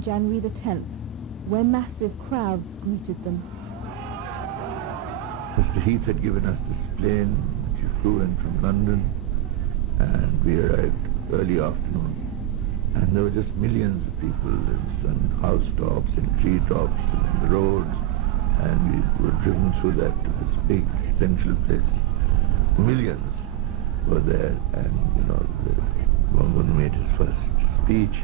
January the 10th, where massive crowds greeted them. Mr. Heath had given us this plane which flew in from London, and we arrived early afternoon. And there were just millions of people on housetops and treetops and on the roads, and we were driven through that to this big central place. Millions were there, and one made his first speech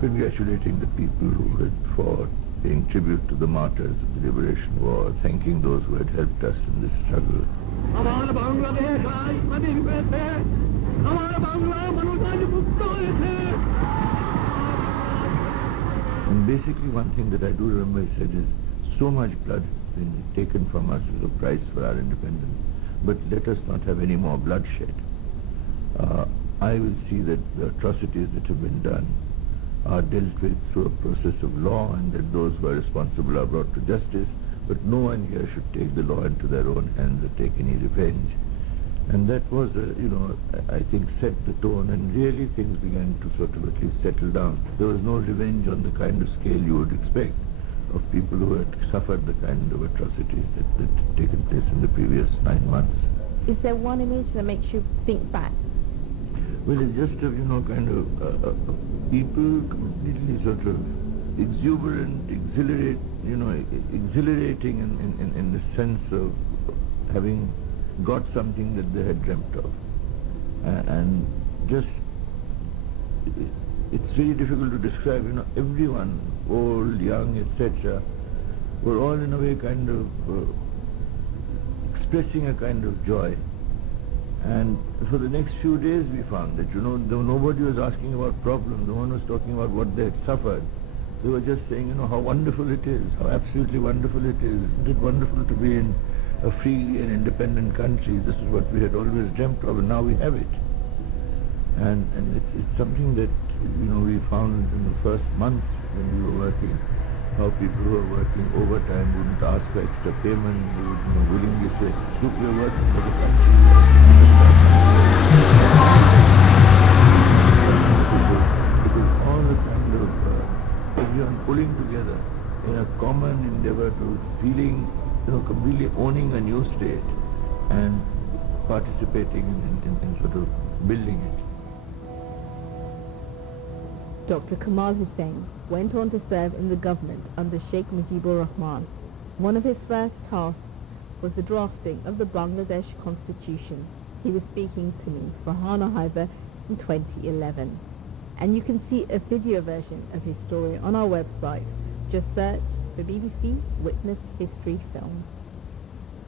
congratulating the people who had fought, paying tribute to the martyrs of the Liberation War, thanking those who had helped us in this struggle. And basically one thing that I do remember he said is, so much blood has been taken from us as a price for our independence, but let us not have any more bloodshed. I will see that the atrocities that have been done are dealt with through a process of law, and that those who are responsible are brought to justice, but no one here should take the law into their own hands or take any revenge. And that was, I think set the tone, and really things began to sort of at least settle down. There was no revenge on the kind of scale you would expect of people who had suffered the kind of atrocities that had taken place in the previous 9 months. Is there one image that makes you think back? Well, it's just kind of people completely sort of exuberant, exhilarating in the sense of having got something that they had dreamt of. And just, it's really difficult to describe, everyone, old, young, etc., were all in a way kind of expressing a kind of joy. And for the next few days we found that, nobody was asking about problems, no one was talking about what they had suffered. They were just saying, how wonderful it is, how absolutely wonderful it is. Isn't it wonderful to be in a free and independent country? This is what we had always dreamt of, and now we have it. And it's something that, we found in the first months when we were working, how people who were working overtime wouldn't ask for extra payment, they would willingly say, look, we're working for the country. It was all a kind of everyone pulling together in a common endeavor to feeling, completely owning a new state and participating in sort of building it. Dr. Kamal Hussein went on to serve in the government under Sheikh Mujibur Rahman. One of his first tasks was the drafting of the Bangladesh Constitution. He was speaking to me for Hana Haiba in 2011. And you can see a video version of his story on our website. Just search for BBC Witness History Films.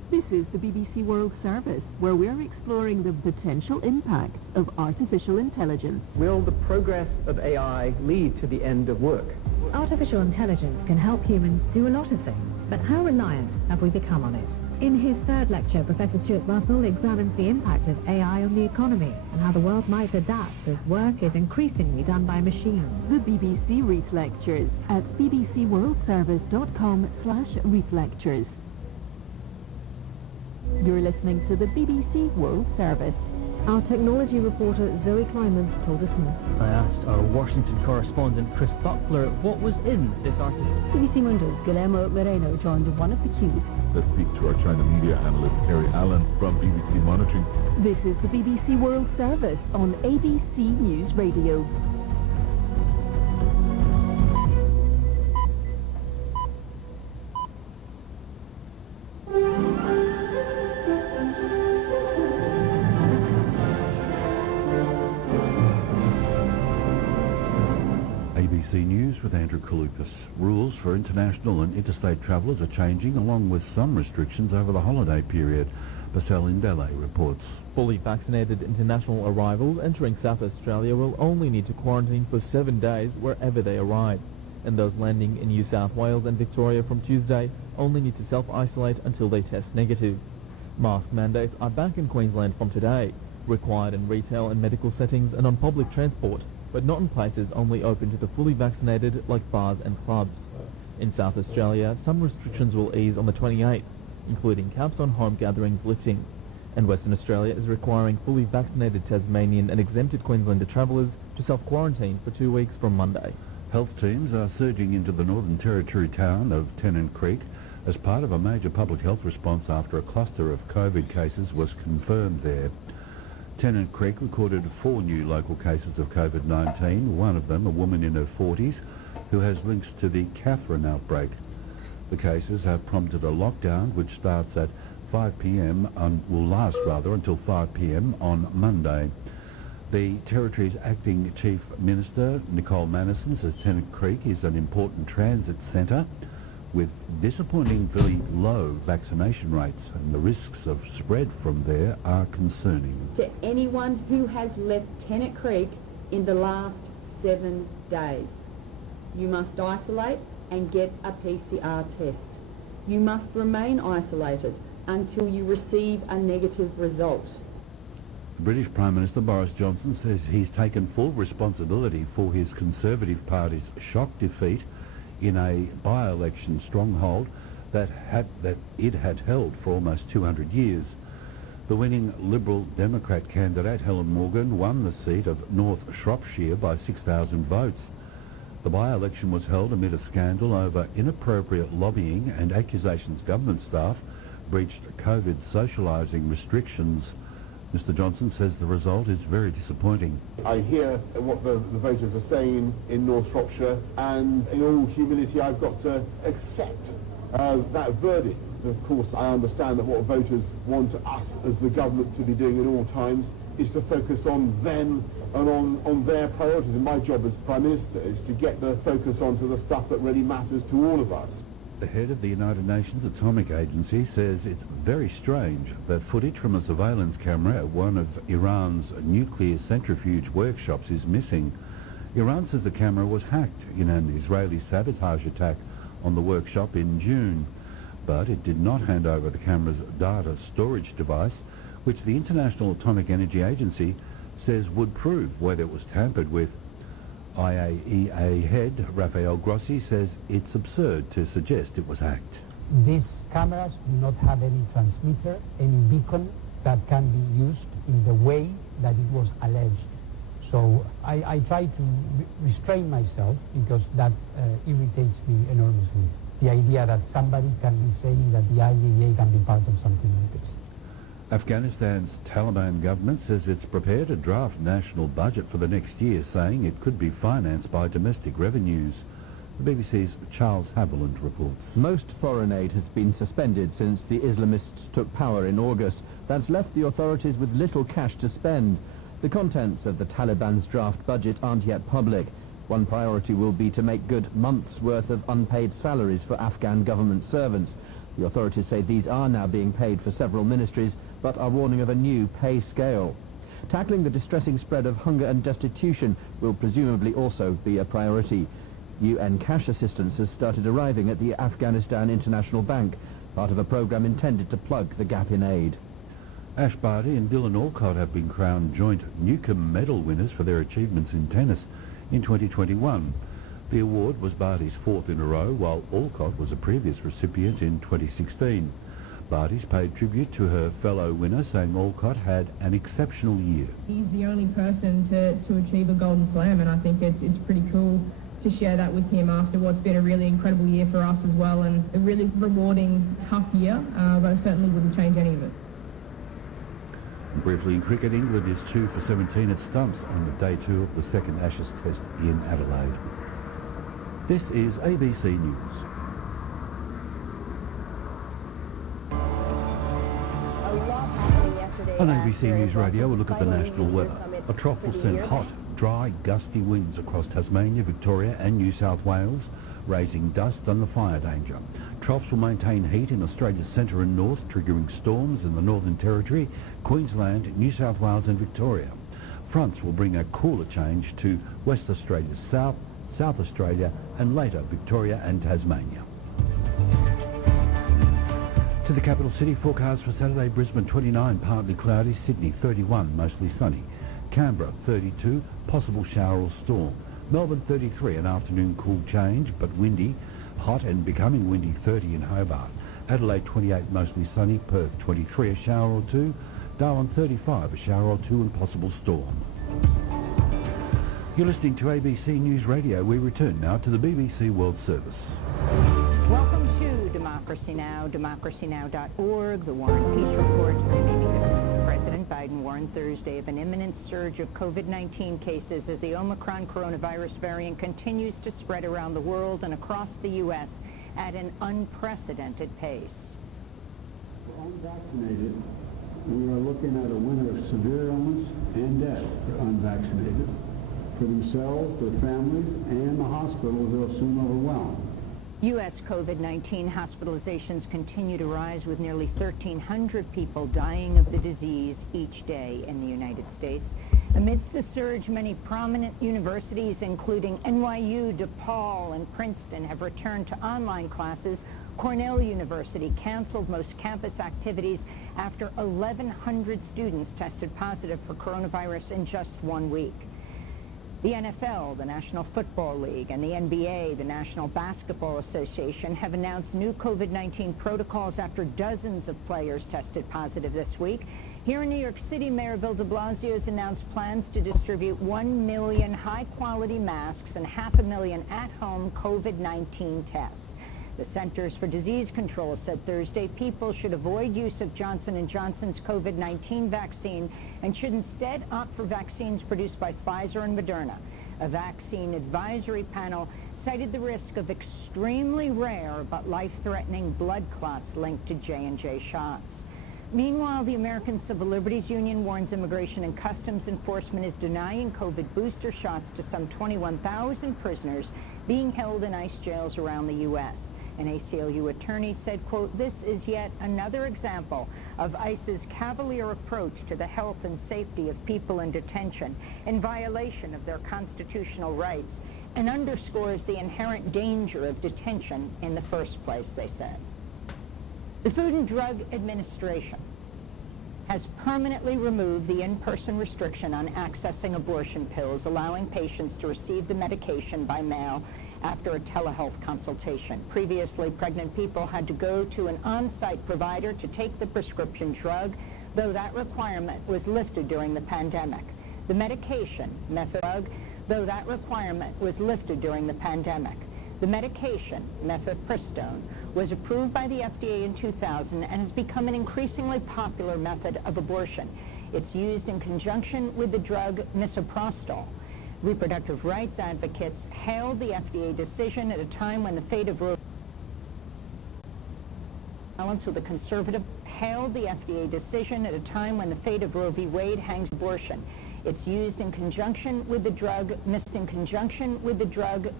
This is the BBC World Service, where we're exploring the potential impacts of artificial intelligence. Will the progress of AI lead to the end of work? Artificial intelligence can help humans do a lot of things, but how reliant have we become on it? In his third lecture, Professor Stuart Russell examines the impact of AI on the economy and how the world might adapt as work is increasingly done by machines. The BBC Reef Lectures at bbcworldservice.com/Reef Lectures. You're listening to the BBC World Service. Our technology reporter Zoe Kleiman told us more. I asked our Washington correspondent Chris Buckler what was in this article. BBC Mundo's Guillermo Moreno joined one of the queues. Let's speak to our China media analyst Kerry Allen from BBC Monitoring. This is the BBC World Service on ABC News Radio. ABC News with Andrew Kalukas. Rules for international and interstate travellers are changing, along with some restrictions over the holiday period. Basel Indele reports. Fully vaccinated international arrivals entering South Australia will only need to quarantine for 7 days wherever they arrive. And those landing in New South Wales and Victoria from Tuesday only need to self-isolate until they test negative. Mask mandates are back in Queensland from today, required in retail and medical settings and on public transport, but not in places only open to the fully vaccinated like bars and clubs. In South Australia, some restrictions will ease on the 28th, including caps on home gatherings lifting. And Western Australia is requiring fully vaccinated Tasmanian and exempted Queenslander travellers to self-quarantine for 2 weeks from Monday. Health teams are surging into the Northern Territory town of Tennant Creek as part of a major public health response after a cluster of COVID cases was confirmed there. Tennant Creek recorded 4 new local cases of COVID-19, one of them a woman in her 40s who has links to the Catherine outbreak. The cases have prompted a lockdown which starts at 5 p.m. will last until 5 p.m. on Monday. The Territory's acting Chief Minister, Nicole Mannison, says Tennant Creek is an important transit centre with disappointingly low vaccination rates, and the risks of spread from there are concerning. To anyone who has left Tennant Creek in the last 7 days, you must isolate and get a PCR test. You must remain isolated until you receive a negative result. The British Prime Minister Boris Johnson says he's taken full responsibility for his Conservative Party's shock defeat in a by-election stronghold that it had held for almost 200 years. The winning Liberal Democrat candidate Helen Morgan won the seat of North Shropshire by 6,000 votes. The by-election was held amid a scandal over inappropriate lobbying and accusations government staff breached COVID socialising restrictions. Mr Johnson says the result is very disappointing. I hear what the voters are saying in North Shropshire, and in all humility I've got to accept that verdict. Of course I understand that what voters want us as the government to be doing at all times is to focus on them and on their priorities, and my job as Prime Minister is to get the focus onto the stuff that really matters to all of us. The head of the United Nations Atomic Agency says it's very strange that footage from a surveillance camera at one of Iran's nuclear centrifuge workshops is missing. Iran says the camera was hacked in an Israeli sabotage attack on the workshop in June, but it did not hand over the camera's data storage device, which the International Atomic Energy Agency says would prove whether it was tampered with. IAEA head Rafael Grossi says it's absurd to suggest it was hacked. These cameras do not have any transmitter, any beacon that can be used in the way that it was alleged. So I try to restrain myself because that irritates me enormously. The idea that somebody can be saying that the IAEA can be part of something like this. Afghanistan's Taliban government says it's prepared a draft national budget for the next year, saying it could be financed by domestic revenues. The BBC's Charles Haviland reports. Most foreign aid has been suspended since the Islamists took power in August. That's left the authorities with little cash to spend. The contents of the Taliban's draft budget aren't yet public. One priority will be to make good months' worth of unpaid salaries for Afghan government servants. The authorities say these are now being paid for several ministries, but are warning of a new pay scale. Tackling the distressing spread of hunger and destitution will presumably also be a priority. UN cash assistance has started arriving at the Afghanistan International Bank, part of a program intended to plug the gap in aid. Ash Barty and Dylan Alcott have been crowned joint Newcombe Medal winners for their achievements in tennis in 2021. The award was Barty's 4th in a row, while Alcott was a previous recipient in 2016. Barty's paid tribute to her fellow winner, saying Alcott had an exceptional year. He's the only person to achieve a Golden Slam, and I think it's pretty cool to share that with him after what's been a really incredible year for us as well, and a really rewarding, tough year, but I certainly wouldn't change any of it. Briefly in cricket, England is 2 for 17 at stumps on day 2 of the second Ashes Test in Adelaide. This is ABC News. On ABC News Radio, we'll look at the national weather. A trough will send hot, dry, gusty winds across Tasmania, Victoria and New South Wales, raising dust and the fire danger. Troughs will maintain heat in Australia's centre and north, triggering storms in the Northern Territory, Queensland, New South Wales and Victoria. Fronts will bring a cooler change to West Australia's south, South Australia and later Victoria and Tasmania. To the capital city, forecast for Saturday: Brisbane 29, partly cloudy, Sydney 31, mostly sunny, Canberra 32, possible shower or storm, Melbourne 33, an afternoon cool change but windy, hot and becoming windy 30 in Hobart, Adelaide 28, mostly sunny, Perth 23, a shower or two, Darwin 35, a shower or two and possible storm. You're listening to ABC News Radio. We return now to the BBC World Service. Welcome to Democracy Now!, democracynow.org, the War and Peace Report. I'm Amy Goodman. President Biden warned Thursday of an imminent surge of COVID-19 cases as the Omicron coronavirus variant continues to spread around the world and across the U.S. at an unprecedented pace. For unvaccinated, we are looking at a winter of severe illness and death for unvaccinated, for themselves, their families, and the hospitals they'll soon overwhelm. U.S. COVID-19 hospitalizations continue to rise, with nearly 1,300 people dying of the disease each day in the United States. Amidst the surge, many prominent universities, including NYU, DePaul, and Princeton, have returned to online classes. Cornell University canceled most campus activities after 1,100 students tested positive for coronavirus in just 1 week. The NFL, the National Football League, and the NBA, the National Basketball Association, have announced new COVID-19 protocols after dozens of players tested positive this week. Here in New York City, Mayor Bill de Blasio has announced plans to distribute 1 million high-quality masks and 500,000 at-home COVID-19 tests. The Centers for Disease Control said Thursday people should avoid use of Johnson & Johnson's COVID-19 vaccine and should instead opt for vaccines produced by Pfizer and Moderna. A vaccine advisory panel cited the risk of extremely rare but life-threatening blood clots linked to J&J shots. Meanwhile, the American Civil Liberties Union warns Immigration and Customs Enforcement is denying COVID booster shots to some 21,000 prisoners being held in ICE jails around the U.S. An ACLU attorney said, quote, "This is yet another example of ICE's cavalier approach to the health and safety of people in detention in violation of their constitutional rights and underscores the inherent danger of detention in the first place," they said. The Food and Drug Administration has permanently removed the in-person restriction on accessing abortion pills, allowing patients to receive the medication by mail after a telehealth consultation. Previously, pregnant people had to go to an on-site provider to take the prescription drug, though that requirement was lifted during the pandemic. The medication, mifepristone, was approved by the FDA in 2000 and has become an increasingly popular method of abortion. It's used in conjunction with the drug misoprostol. Reproductive rights advocates hailed the FDA decision at a time when the fate of Roe v. Wade hangs abortion. It's used in conjunction with the drug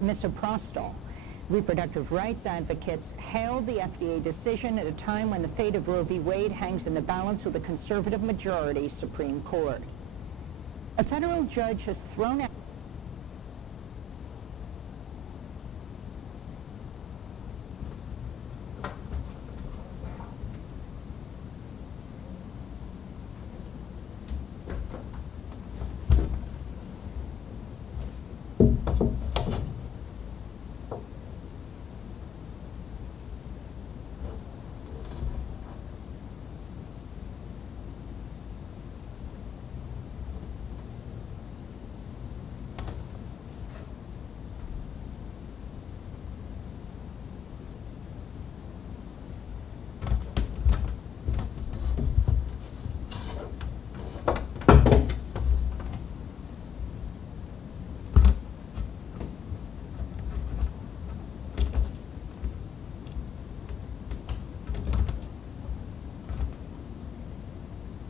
misoprostol. Reproductive rights advocates hailed the FDA decision at a time when the fate of Roe v. Wade hangs in the balance with a conservative majority Supreme Court. A federal judge has thrown out